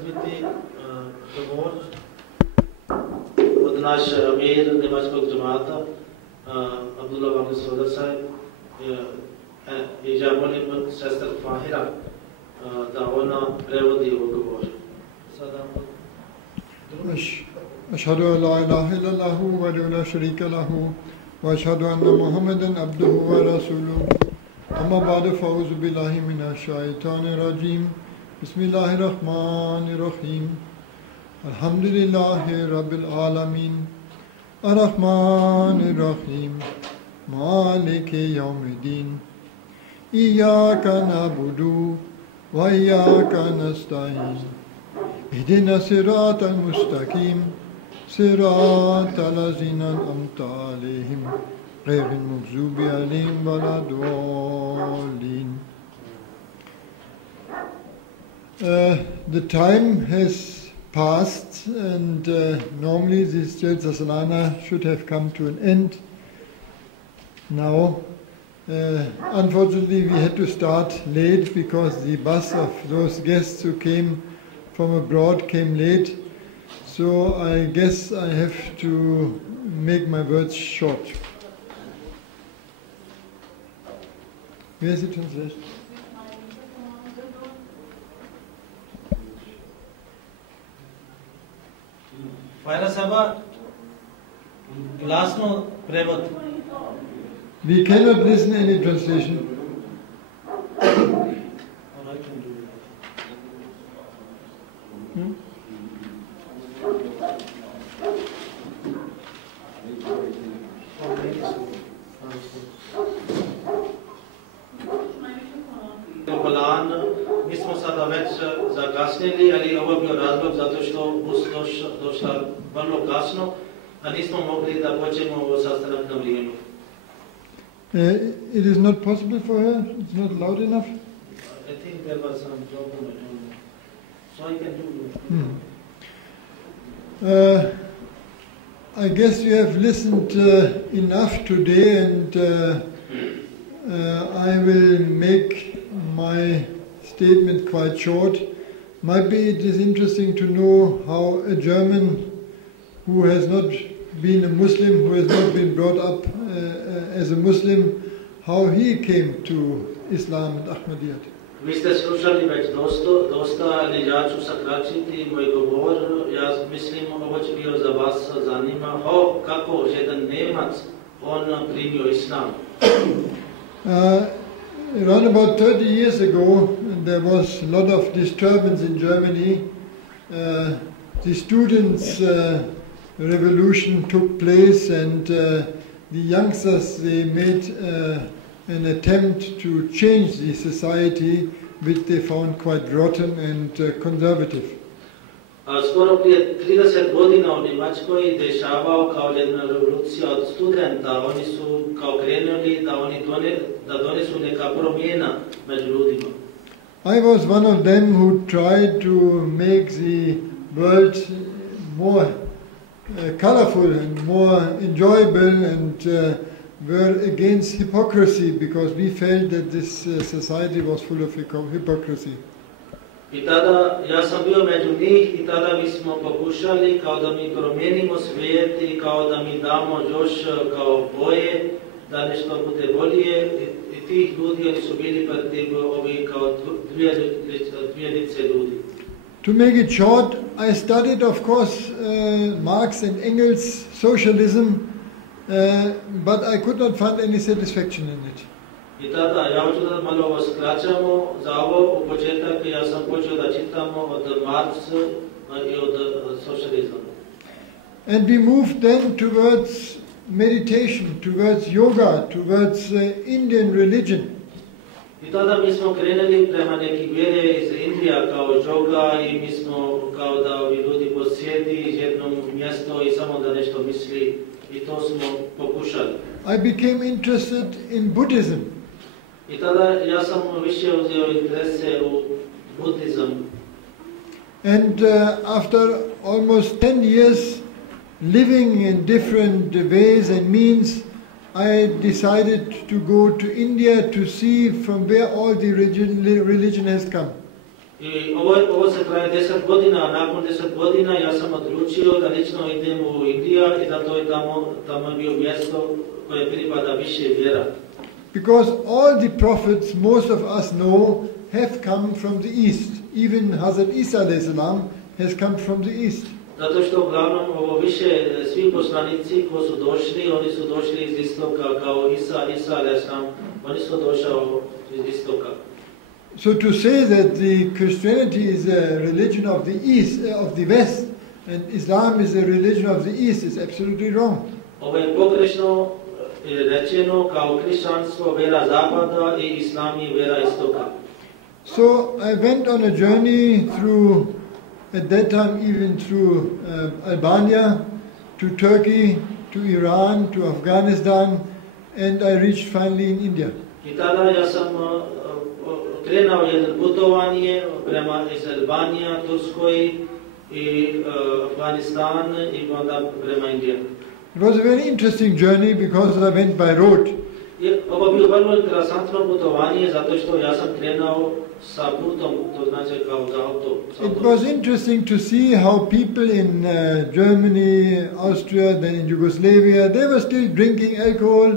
biti Govor od naš Amir njemackog Džemata, i ja molim sestra Fahira da ona prevodi ovo govor. أشهد أن لا إله إلا الله وحده لا شريك له وأشهد أن محمدا عبده ورسوله أما بعد فأعوذ بالله من الشيطان الرجيم بسم الله الرحمن الرحيم الحمد لله رب العالمين الرحمن الرحيم مالك يوم الدين إياك نعبد وإياك نستعين اهدنا الصراط المستقيم صراط الذين أنعمت عليهم غير المغضوب عليهم ولا الضالين. The time has passed and normally this Jalsa Salana should have come to an end. Now, unfortunately we had to start late because the bus of those guests who came from abroad came late. So I guess I have to make my words short. Where is the translation? We cannot listen any translation. Mi smo sada već zakasnili, ali ovo je bio razlog zato što bus došla vrlo kasno, a nismo mogli da počnemo ovo sastanak na vrijeme. It is not possible for her? It's not loud enough? I think there was some problem at home. So I can do I guess you have listened enough today, and I will make my statement quite short. Maybe it is interesting to know how a German who has not been a Muslim, who has not been brought up as a Muslim, how he came to Islam and Ahmadiyat. Vi ste slušali već dosta, ali ja ću sakraćiti moj govor. Ja mislim, ovo će bio za vas zanima, kako jedan Njemac on primio Islam. Around about 30 years ago, there was a lot of disturbance in Germany. The students' revolution took place, and the youngsters, they made an attempt to change the society, which they found quite rotten and conservative. Skoro prije 30 godina u Njemačkoj dešavao kao jedna revolucija od studenta. Oni su kao krenuli da donesu neka promjena među ljudima. I was one of them who tried to make the world more colorful and more enjoyable, and were against hypocrisy because we felt that this society was full of hypocrisy. I tada, ja sam bio među njih i tada mi smo pokušali kao da mi promijenimo svijet i kao da mi damo još kao boje, da nešto bude bolje. I tih ljudi, oni su bili protiv ovi kao dvije lice ljudi. To make it short, I studied, of course, Marx and Engels' socialism, but I could not find any satisfaction in it. I tada, ja hoću da malo ovo skraćamo za ovo. U početak ja sam počeo da čitamo od Marxa i od socializma. And we moved then towards meditation, towards yoga, towards Indian religion. I tada mi smo krenuli prema nekih vjere iz Indija kao yoga, i mi smo kao da ovi ljudi posjedi jednom mjesto i samo da nešto misli, i to smo pokušali. I became interested in Buddhism. I tada ja sam više uzeo interese u budizam. And after almost 10 years living in different ways and means, I decided to go to India to see from where all the religion has come. I ovo se traje 10 godina, a nakon 10 godina ja sam odlučio da lično idem u Indiju i da to je tamo je bio mjesto koje pripada više vjera. Because all the prophets, most of us know, have come from the east. Even Hazrat Isa alayhi salam has come from the east. Zato što uglavnom ovo više svi poslanici koji su došli, oni su došli iz istoka kao Isa alayhi salam, oni su došao iz istoka. So to say that the Christianity is a religion of the east, of the west, and Islam is a religion of the east is absolutely wrong. Ovo je pogrešno rečeno kao kršćanstvo vjera zapada i islam je vjera istoka. So I went on a journey through, at that time even through Albania, to Turkey, to Iran, to Afghanistan, and I reached finally in India. I tada ja sam krenuo jedno putovanje prema iz Albanija, Turskoj i Afganistan i onda prema Indiji. It was a very interesting journey because I went by road. Ovo je bilo vrlo interesantno putovanje zato što ja sam krenuo sa putom, to znači kao za auto. It was interesting to see how people in Germany, Austria, then in Yugoslavia, they were still drinking alcohol.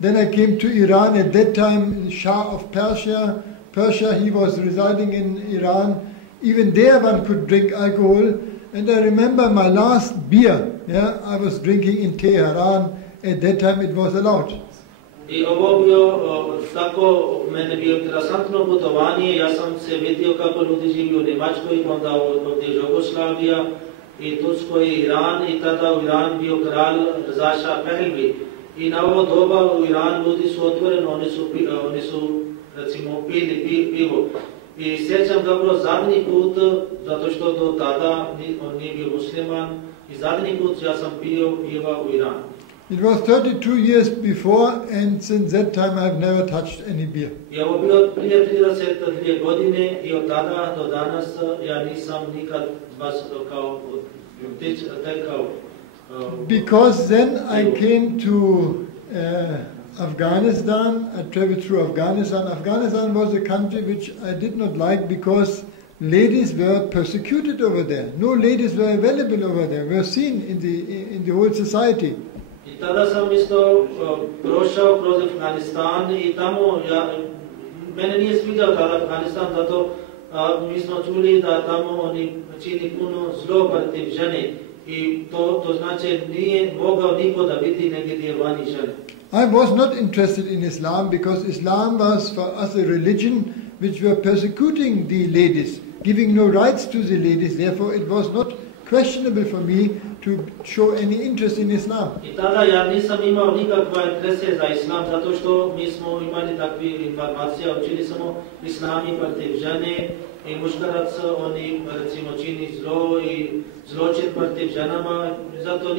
Then I came to Iran at that time, Shah of Persia, he was residing in Iran. Even there one could drink alcohol. And I remember my last beer, I was drinking in Tehran. At that time it was allowed. I ovo bio tako, mene bio interesantno putovanje, ja sam se vidio kako ljudi živi u Njemačkoj, onda ovdje Jugoslavija i Turskoj i Iran, i tada u Iran bio kralj Zaša Pehlevi. I na ovo doba u Iran ljudi su otvoreni, oni su recimo pili pivo. I sjećam dobro zadnji put, zato što do tada on nije bio musliman, i zadnji put ja sam pio piva u Iranu. It was 32 years before, and since that time I've never touched any beer. I ovo bio prije 32 godine i od tada do danas ja nisam nikad baš kao tekao. Because then I came to Afghanistan. I traveled through Afghanistan. Afghanistan was a country which I did not like because ladies were persecuted over there. No ladies were available over there. Were seen in the whole society. I tada sam isto prošao kroz Afganistan i tamo mene nije sviđao tada Afganistan, zato mi smo čuli da tamo oni čini puno zlo protiv žene i to znači nije mogao niko da vidi negdje vani žene. I was not interested in Islam because Islam was for us a religion which were persecuting the ladies, giving no rights to the ladies. Therefore, it was not questionable for me to show any interest in Islam. I tada ja nisam imao nikakva interese za Islam, zato što mi smo imali takve informacije, učili smo Islam i protiv žene i muškarac, oni recimo čini zlo i zločin protiv ženama, zato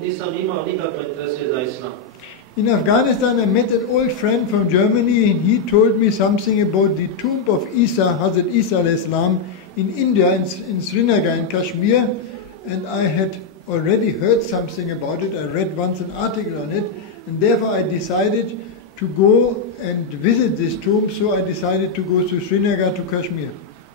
nisam imao nikakva interese za Islam. In Afghanistan, I met an old friend from Germany, and he told me something about the tomb of Isa, Hazrat Isa alayhi salam, in India, in Srinagar, in Kashmir, and I had already heard something about it. I read once an article on it, and therefore I decided to go and visit this tomb, so I decided to go to Srinagar, to Kashmir.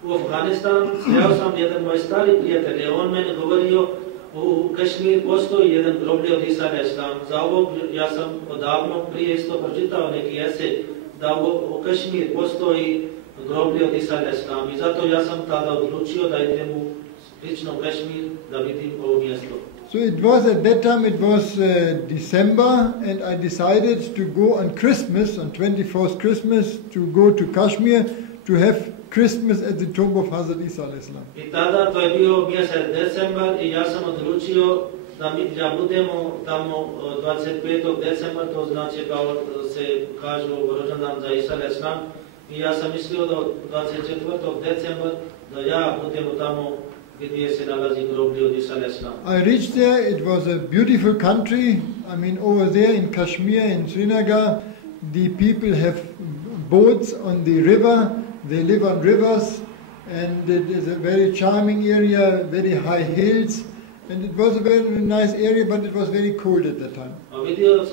U Afganistan sreo sam jedan moj stari prijatelj, on mene govorio u Kašmir postoji jedan groblje od Isa alayhi salam. Za ovo ja sam odavno prije isto pročitao neki esej da u Kašmir postoji groblje od Isa alayhi salam. I zato ja sam tada odlučio da idem u lično Kašmir da vidim ovo mjesto. So it was at that time, it was December, and I decided to go on Christmas, on 24th Christmas, to go to Kashmir to have Christmas at the tomb of Hazrat Isa alayhi salam. I tada to je bio mjesec decembar i ja sam odlučio da budemo tamo 25. decembra, to znači kao se kažu rođendan za Isa alayhi salam. I ja sam mislio da 24. decembra da ja budemo tamo gdje se nalazi groblje od Isa alayhi salam. I reached there, it was a beautiful country. I mean, over there in Kashmir, in Srinagar, the people have boats on the river. They live on rivers, and it is a very charming area, very high hills, and it was a very nice area, but it was very cold at that time. Vidio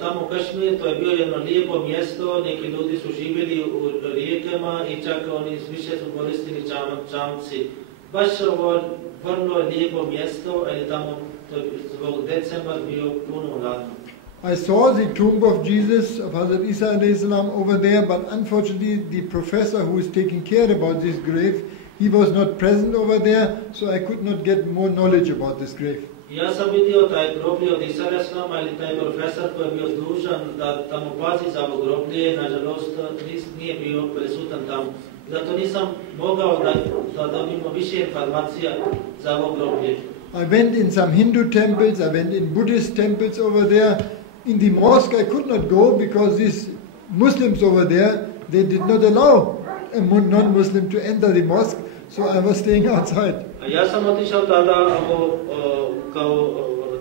tamo Kašmir, to je bio jedno lijepo mjesto, neki ljudi su živjeli u rijekama i čak oni više su koristili čamci. Baš ovo vrlo lijepo mjesto, ali tamo to je zbog decembar bio puno hladno. I saw the tomb of Jesus, of Hazrat Isa alayhi salam, over there, but unfortunately the professor who is taking care about this grave, he was not present over there, so I could not get more knowledge about this grave. Ja sam vidio taj groblje od Isa alayhi salam, ali taj profesor koji je bio dužan da tamo pazi za ovo groblje, nažalost nije bio prisutan tamo. Zato nisam mogao da dobimo više informacija za ovo groblje. I went in some Hindu temples, I went in Buddhist temples over there. In the mosque I could not go because these Muslims over there, they did not allow a non-Muslim to enter the mosque, so I was staying outside. Ja sam otišao tada kao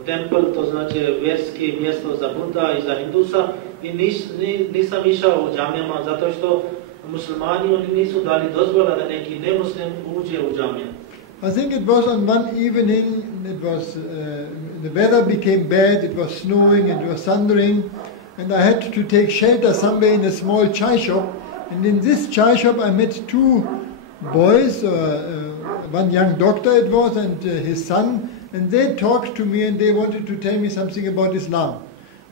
tempel, to znači vjerski mjesto za Buddha i za Hindusa, i nisam išao u džamijama zato što muslimani oni nisu dali dozvola da neki nemuslim uđe u džamiju. I think it was on one evening, it was, the weather became bad, it was snowing, it was thundering, and I had to take shelter somewhere in a small chai shop, and in this chai shop I met two boys, one young doctor it was, and his son, and they talked to me and they wanted to tell me something about Islam.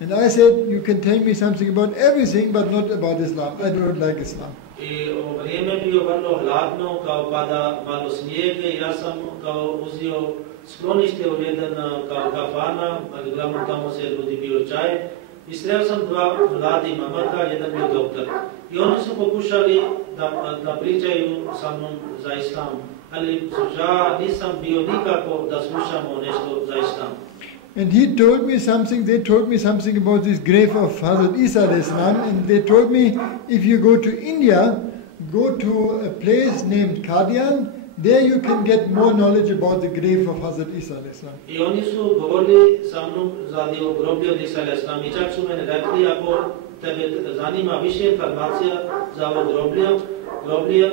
And I said, you can tell me something about everything, but not about Islam. I don't like Islam. I vrijeme bio vrlo hladno, kao pada malo snijege, ja sam kao uzio sklonište u jedan kao kafana, ali glavno tamo se ljudi pio čaj. I sreo sam dva mladi mamaka, jedan bio doktor. I oni su pokušali da pričaju sa mnom za Islam, ali nisam bio nikako da slušamo nešto za Islam. And he told me something, they told me something about this grave of Hazrat Isa alayhi salam, and they told me, if you go to India, go to a place named Qadian, there you can get more knowledge about the grave of Hazrat Isa alayhi salam. I oni su govorili sa mnom za groblje od Isa alayhi salam, i čak su mene rekli, ako tebe zanima više informacija za ovo groblje,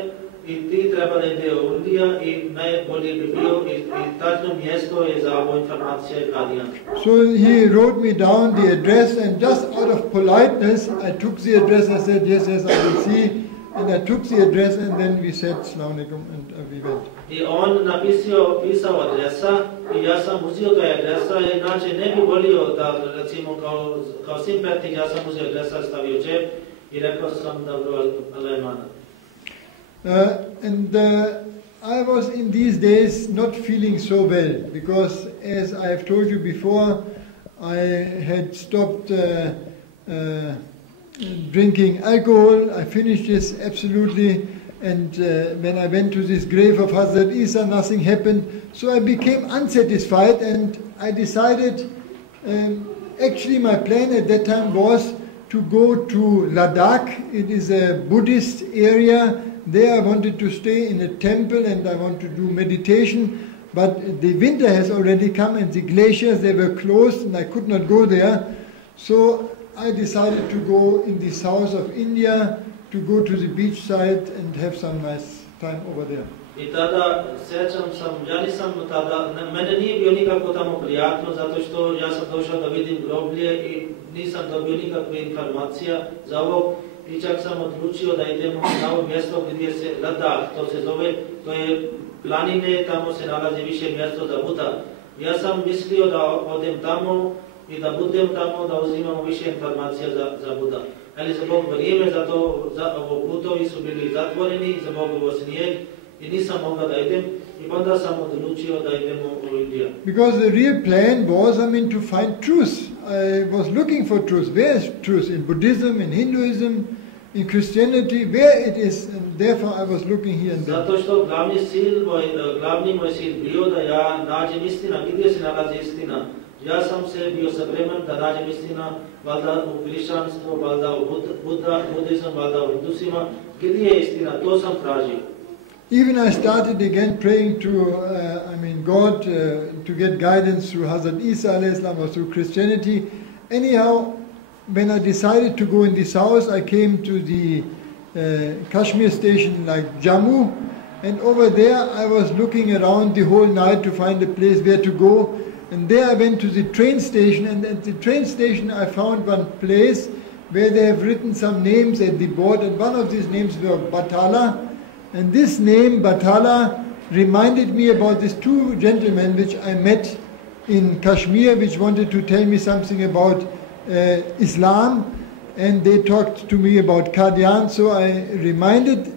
i ti treba da ide u Indija, i najbolje bi bio, i tačno mjesto je za ovo informacija Qadian. So he wrote me down the address, and just out of politeness I took the address. I said, yes, I will see, and I took the address, and then we said Assalamu alaikum, and we went. I on pisao adresa, i ja sam uzio taj adresa, inače ne bi volio da, recimo, kao simpatnik, ja sam uzio adresa, stavio čep i rekao sam dobro alemana. I was in these days not feeling so well, because as I have told you before, I had stopped drinking alcohol. I finished this absolutely, and when I went to this grave of Hazrat Isa, nothing happened. So I became unsatisfied, and I decided, actually my plan at that time was to go to Ladakh. It is a Buddhist area. There I wanted to stay in a temple and I want to do meditation, but the winter has already come and the glaciers, they were closed and I could not go there. So I decided to go in the south of India, to go to the beach side and have some nice time over there. I tada sjećam sam, ja nisam tada, mene nije bio nikako tamo prijatno, zato što ja sam došao da vidim groblje i nisam dobio nikakve informacija za ovo. I čak sam odlučio da idemo na ovo mjesto gdje se Ladakh, to se zove, to je planine, tamo se nalazi više mjesto za Buddha. Ja sam mislio da odem tamo i da budem tamo, da uzimamo više informacija za Buddha. Ali zbog vrijeme, ovo putovi su bili zatvoreni, zbog ovo snijeg, i nisam mogao da idem, i onda sam odlučio da idemo u Indiju. Because the real plan was, to find truth. I was looking for truth. Where is truth? In Buddhism, in Hinduism, in Christianity, where it is, and therefore I was looking here and there. Zato što glavni moj cilj bio da ja nađem istina, gdje se nalazi istina. Ja sam se bio spreman da nađem istina, valjda u hrišćanstvu, valjda u buddhizmu, valjda u hindusima. Gdje je istina? To sam tražio. Even I started again praying to, God to get guidance through Hazrat Isa alayhi salam or through Christianity. Anyhow, when I decided to go in the south, I came to the Kashmir station like Jammu, And over there I was looking around the whole night to find a place where to go. And there I went to the train station, and at the train station I found one place where they have written some names at the board, and one of these names were Batala. And this name, Batala, reminded me about these two gentlemen which I met in Kashmir, which wanted to tell me something about Islam, and they talked to me about Qadian, so I reminded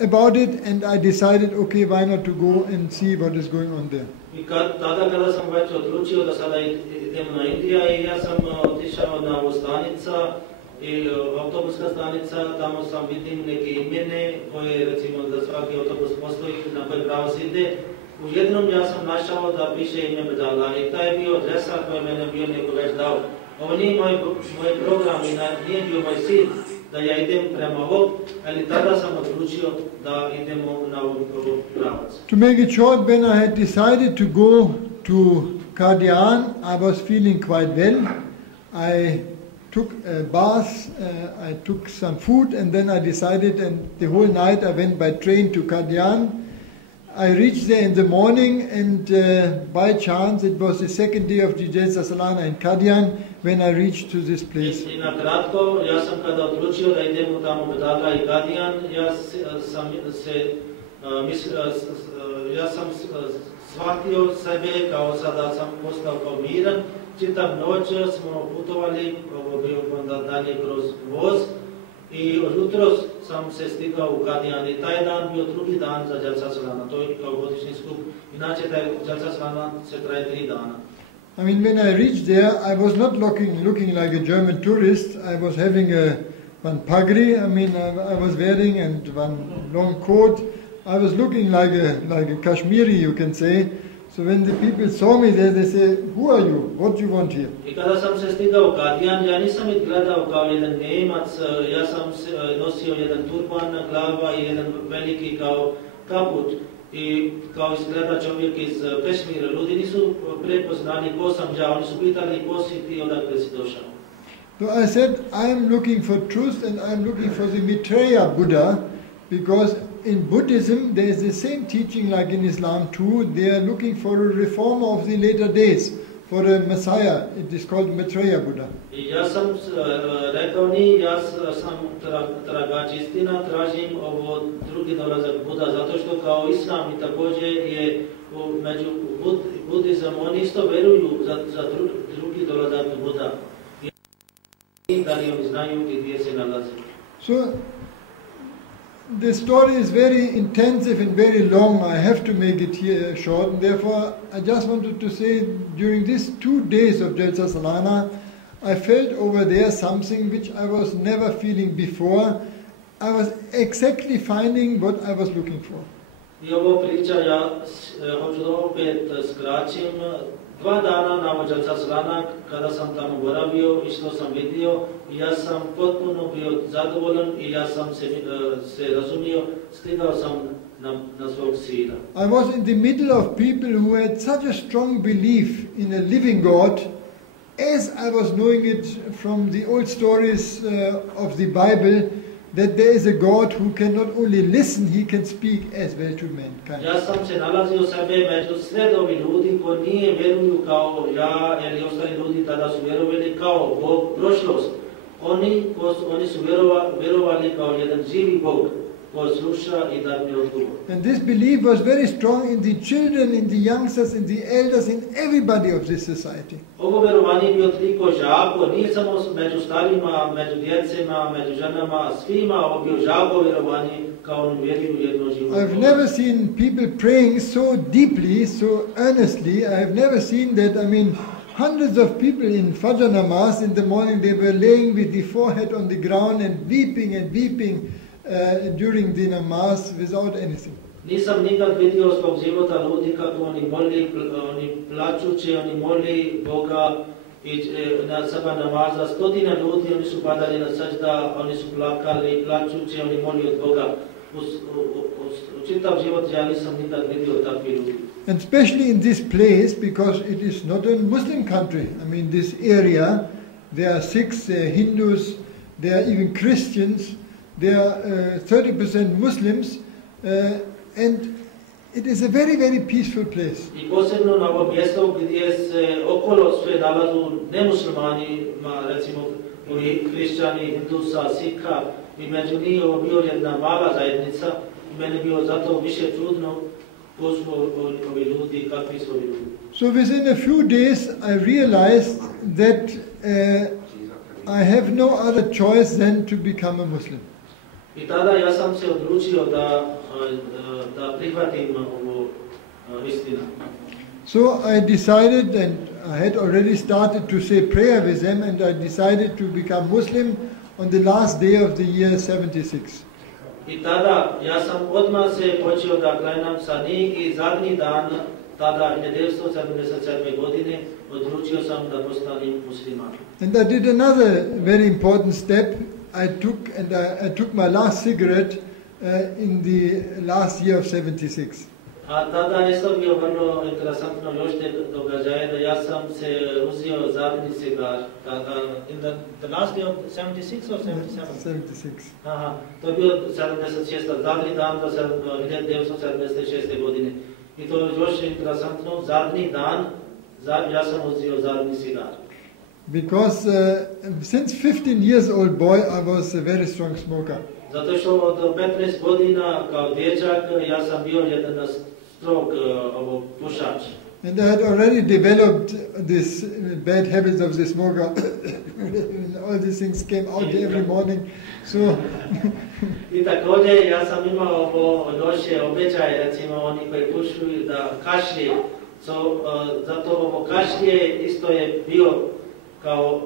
about it, and I decided, okay, why not to go and see what is going on there. I tada kada sam već odlučio da sada idem na Indiju, i ja sam otišao na ovu stanica, i autobuska stanica, tamo sam vidim neke imene koje, recimo, da svaki autobus postoji na koji pravac ide. U jednom ja sam našao da piše ime Bedala, i taj je bio adresa koji mene bio neko već dao. Ovo nije moj program i nije bio moj cilj da ja idem prema ovog, ali tada sam odlučio da idemo na ovu pravac. To make it short, when I had decided to go to Qadian, I was feeling quite well. I took a bath, I took some food, and then I decided, and the whole night I went by train to Qadian. I reached there in the morning, and by chance it was the second day of the Jalsa Salana in Qadian when I reached to this place. I na kratko, ja sam kada odlučio da idemo tamo Bedala i Qadian, ja sam shvatio sebe kao sada sam postao kao miran. Čitav noć smo putovali, ovo bio onda dalje kroz voz, i od jutros sam se stigao u Qadian, i taj dan bio drugi dan za Jalsa Salana, to je kao godišnji skup. Inače taj Jalsa Salana se traje 3 dana. I mean, when I reached there, I was not looking like a German tourist. I was having one pagri, I mean, I was wearing, and one long coat. I was looking like a Kashmiri, you can say. So when the people saw me there, they say, "Who are you? What do you want here?" I kada sam se stigao u Qadian, ja nisam izgledao kao jedan Njemac, ja sam nosio jedan turban na glava i jedan veliki kao kaput. I kao izgleda čovjek iz Kashmira, ljudi nisu prepoznali ko sam ja, oni su pitali ko si ti, odakle si došao. So I said, I am looking for truth, and I am looking for the Maitreya Buddha, because in Buddhism there is the same teaching like in Islam too. They are looking for a reformer of the later days, for a Messiah. It is called Maitreya Buddha. Ja sam rekao ja sam tragač istina, tražim ovo drugi dolazak Buda, zato što kao Islam i također je među Budizam, oni isto veruju za drugi dolazak Buda. I da li oni znaju gdje se nalazi. So, the story is very intensive and very long. I have to make it here short, and therefore I just wanted to say, during these 2 days of Jalsa Salana, I felt over there something which I was never feeling before. I was exactly finding what I was looking for. I ovo priča, ja hoću da opet skraćim. 2 dana na Jalsa Salana, kada sam tamo boravio i što sam vidio, ja sam potpuno bio zadovoljan i ja sam se razumio, stigao sam na svog cilja. I was in the middle of people who had such a strong belief in a living God, as I was knowing it from the old stories of the Bible, that there is a God who can not only listen, he can speak as well to mankind. Ja sam se nalazio sebe među sredovi ljudi koji nije vjeruju kao ja ili ostali ljudi tada su vjerovali kao Bog prošlost. Oni su vjerovali kao jedan živi Bog koji sluša i da mi odgovor. And this belief was very strong in the children, in the youngsters, in the elders, in everybody of this society. Ovo vjerovanje je bio toliko žako, nije samo među starima, među djecima, među ženama, svima ovo bio žako vjerovanje kao oni vjeruju jedno život. I've never seen people praying so deeply, so earnestly. I have never seen that, I mean, hundreds of people in Fajr namaz in the morning, they were laying with the forehead on the ground and weeping during the namaz without anything. Nisam nikad vidio svog života ljudi kako oni plačući, oni moli Boga i na saba namaza. 100 ljudi, oni su padali na sađda, oni su plakali, plačući, oni moli od Boga. U čitav život ja nisam nikad vidio takvi ljudi. And especially in this place, because it is not a Muslim country. I mean, this area, there are Sikhs, there are Hindus, there are even Christians, there are 30% Muslims. and it is a very, very peaceful place. I posebno na ovo mjesto gdje se okolo sve nalazu nemuslimani, recimo ovi hrišćani, hindusa, sikha, i među njih ovo bio jedna mala zajednica i meni je bilo zato više čudno ko su ovi ljudi, kakvi su ovi ljudi. So within a few days I realized that I have no other choice than to become a Muslim. I tada ja sam se odlučio da prihvatim ovu istinu. So I decided, and I had already started to say prayer with them, and I decided to become Muslim on the last day of the year 76. I tada ja sam odmah se počeo da klanjam sa njih i zadnji dan, tada 1977. godine, odlučio sam da postanem musliman. And I did another very important step. I took my last cigarette in the last year of 76. A tada isto bio vrlo interesantno još te događaje da ja sam se uzeo zadnji cigar. In the last day of 76 or 77? 76. Aha, to je bio 76. zadnji dan do 1976. godine. I to je još interesantno, zadnji dan ja sam uzeo zadnji cigar. Because since 15 years old boy I was a very strong smoker. Zato što od 15 godina kao dječak ja sam bio jedan strog pušač. And I had already developed this bad habits of the smoker. All these things came out every morning. So I također ja sam imao ovo loše običaje, recimo oni koji pušuju da kašlje. Zato ovo kašlje isto je bio kao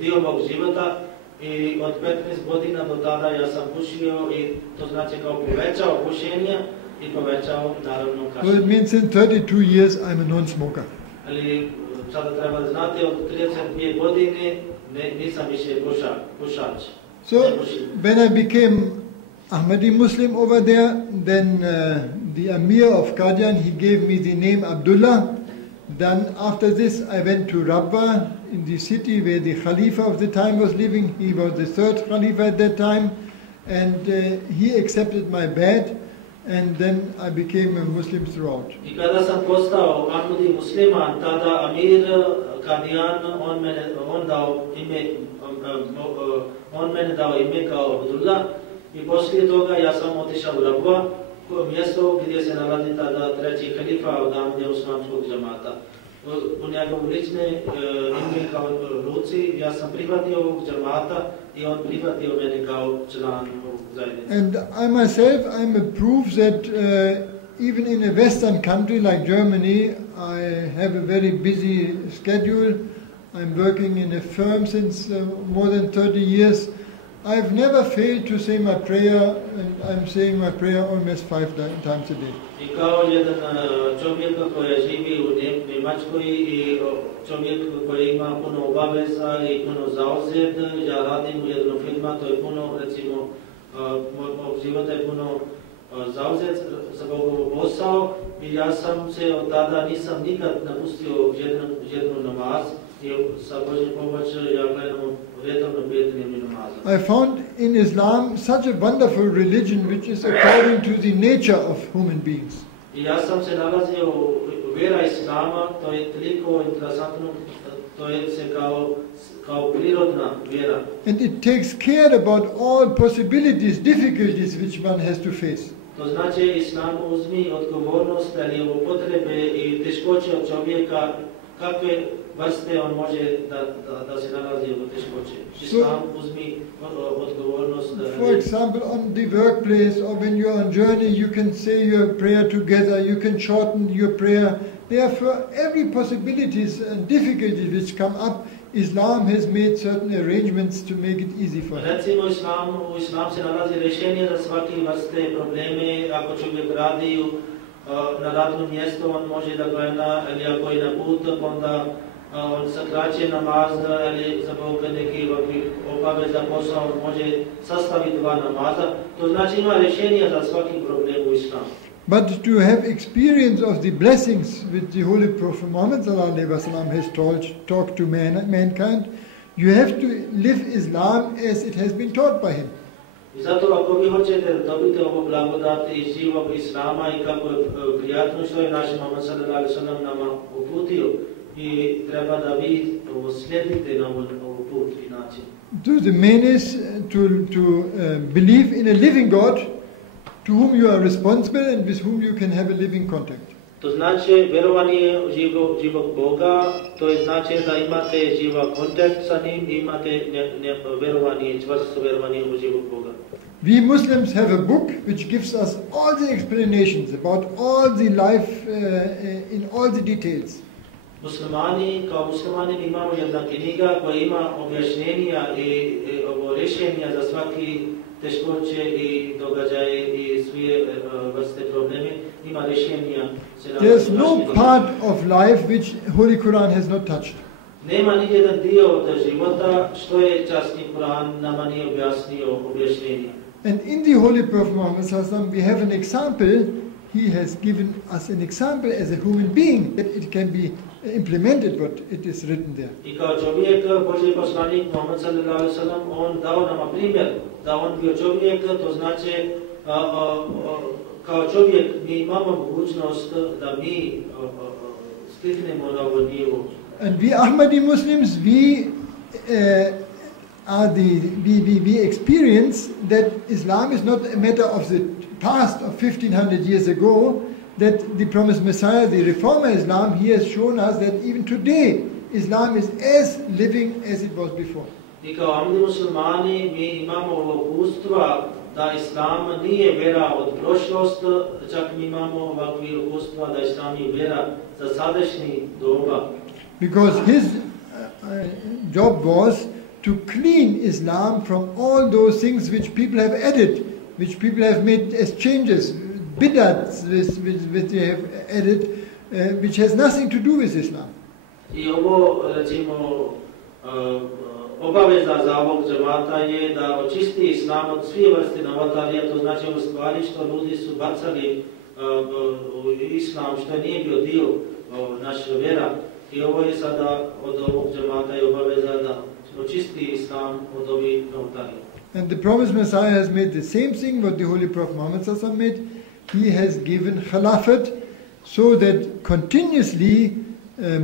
dio mog života i od 15 godina do tada ja sam pušio i to znači kao povećao pušenje i povećao naravno kašlje. So it means in 32 years I'm a non-smoker. Ali sada treba da znate od 32 godine nisam više pušač. So when I became Ahmadi Muslim over there, then the Amir of Qadian, he gave me the name Abdullah. Then after this I went to Rabba in the city where the Khalifa of the time was living. He was the third Khalifa at that time, and he accepted my bad, and then I became a Muslim throughout. I kada sam postao Ahmadi musliman, tada Amir Qadian, on mene dao ime kao Abdullah i poslije toga ja sam otišao u Rabba, mjesto gdje se nalazi tada treći halifa od Ahmadija Muslimanskog džemata. U njegovu lične ime kao Luci, ja sam prihvatio ovog džemata i on prihvatio mene kao član ovog zajednice. And I myself, I'm a proof that even in a Western country like Germany, I have a very busy schedule. I'm working in a firm since more than 30 years. I've never failed to say my prayer, and I'm saying my prayer almost 5 times a day. I kao jedan čovjek koji živi u Njemačkoj i čovjek koji ima puno obaveza i puno zauzet, ja radim u jednom firma, to je puno, recimo, mog života je puno zauzet za Bogov posao i ja sam se od tada nisam nikad napustio jednu namaz i sa Božjom pomoć ja gledam redovno 5 dnevni namaza. I found in Islam such a wonderful religion which is according to the nature of human beings. I ja sam se nalazio u vjera Islama, to je toliko interesantno, to je se kao prirodna vjera. And it takes care about all possibilities, difficulties which one has to face. To znači Islam uzmi odgovornost ali ovo potrebe i teškoće od čovjeka, kakve vrste on može da se nalazi u teškoće. Islam uzmi odgovornost. For example, on the workplace or when you are on journey, you can say your prayer together, you can shorten your prayer. Therefore, every possibilities and difficulties which come up, Islam has made certain arrangements to make it easy for him. Recimo u Islam se nalazi rješenje za svaki vrste probleme. Ako čovjek radi na radnom mjestu, on može da gleda, ili ako je na put, onda on sakraće namaz, ili zbog neki obaveza posao, on može sastaviti 2 namaza. To znači ima rješenje za svaki problem u Islamu. But to have experience of the blessings which the Holy Prophet Muhammad has taught to mankind, you have to live Islam as it has been taught by him. I zato ako vi hoćete dobiti ovo blagodat iz živog islama i kako je prijatno što je naš Muhammed sallallahu alejhi ve sellem nama uputio, i treba da vi slijedite na ovu put i način. The main is to believe in a living God to whom you are responsible and with whom you can have a living contact. To znači vjerovanje u živog Boga, to je znači da imate živa kontakt sa njim, imate vjerovanje, čvrsto vjerovanje u živog Boga. We Muslims have a book which gives us all the explanations about all the life in all the details. Kao muslimani imamo jedna knjiga koja ima objašnjenja i rješenja za svaki teškoće i događaje i sve vrste probleme, ima rješenja. There's no part of life which Holy Quran has not touched. Nema ni jedan dio od života što je časni Kur'an nama nije objasnio objašnjenja. And in the Holy Prophet Muhammad sallallahu alaihi wasallam we have an example. He has given us an example as a human being that it can be implemented what it is written there. I kao čovjek, Božji poslanik Muhammed sallallahu alejhi ve sellem, on dao nam primjer da on bio čovjek, to znači kao čovjek mi imamo mogućnost da mi stignemo na ovu nivu. And we Ahmadi Muslims, we experience that Islam is not a matter of the past of 1500 years ago, that the promised Messiah, the reformer Islam, he has shown us that even today Islam is as living as it was before. I kao amni muslimani mi imamo upustva da Islam nije vjera od prošlosti, čak mi imamo ovakvi upustva da Islam je vjera za sadašnji doba. Because his job was to clean Islam from all those things which people have added, which people have made as changes, bid'ats which they have added, which has nothing to do with Islam. I ovo, recimo, obaveza za ovog džemata je da očisti Islam od svih vrsti novotarija, to znači u stvari što ljudi su bacali Islam, što nije bio dio naše vjera. I ovo je sada od ovog džemata je obaveza da očisti Islam od ovih novotarija. And the promised Messiah has made the same thing what the Holy Prophet Muhammad sallallahu made. He has given Khilafat so that continuously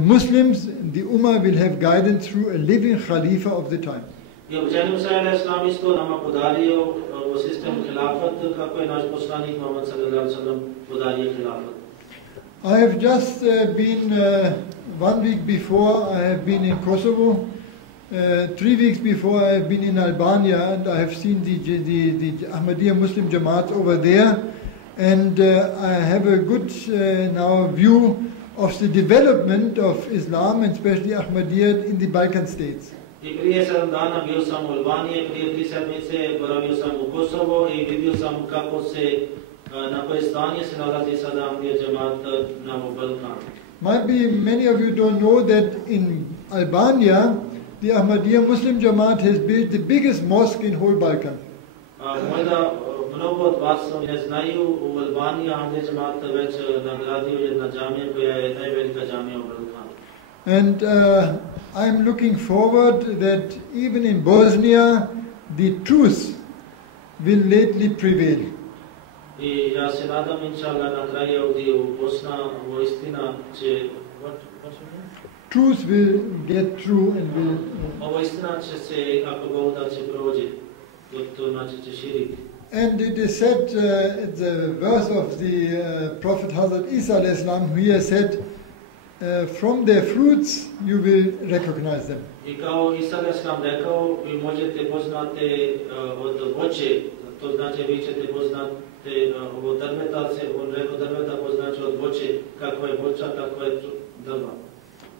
Muslims, the Ummah, will have guidance through a living Khalifa of the time. I have just been 1 week before, I have been in Kosovo. 3 weeks before I have been in Albania, and I have seen the Ahmadiyya Muslim Džemat over there, and I have a good now view of the development of Islam and especially Ahmadiyya in the Balkan states. I prije 7 dana bio sam u Albaniji, prije 3 sedmice boravio sam u Kosovo i vidio sam kako se, na koje stanje se nalazi sada Ahmadiyya Džemat na Balkanu. Maybe many of you don't know that in Albania, the Ahmadiyya Muslim Džemat has built the biggest mosque in whole Balkan. Možda mnogo od vas ne znaju, u Albaniji Ahmadiyya Džemat već nagradio jedna džamija koja je najvelika džamija u Balkanu. And I'm looking forward that even in Bosnia, the truth will lately prevail. I ja se nadam, inshallah, na kraju ovdje u Bosna, ovo istina će... Truth will get through and will... Ovo istina će se, ako Bog da, će prođe, to znači će širiti. And it is said, the verse of the Prophet Hazrat Isa alayhi salam, he has said, from their fruits you will recognize them. I kao Isa alayhi salam rekao, vi možete poznati od voće, to znači vi ćete poznati ovo drveta, on rekao drveta poznaći od voće, kako je voća, tako je drva.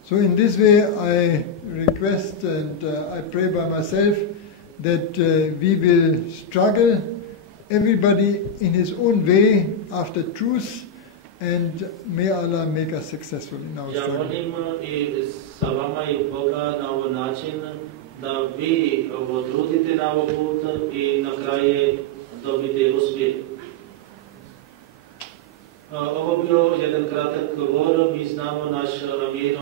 So in this way I request and I pray by myself that we will struggle, everybody in his own way after truth, and may Allah make us successful in our struggle. Ja molim i sa vama i Boga na ovaj način da vi trudite na ovaj put i na kraju dobite uspjeh. Ovo bio jedan kratak govor, mi znamo naš Amira.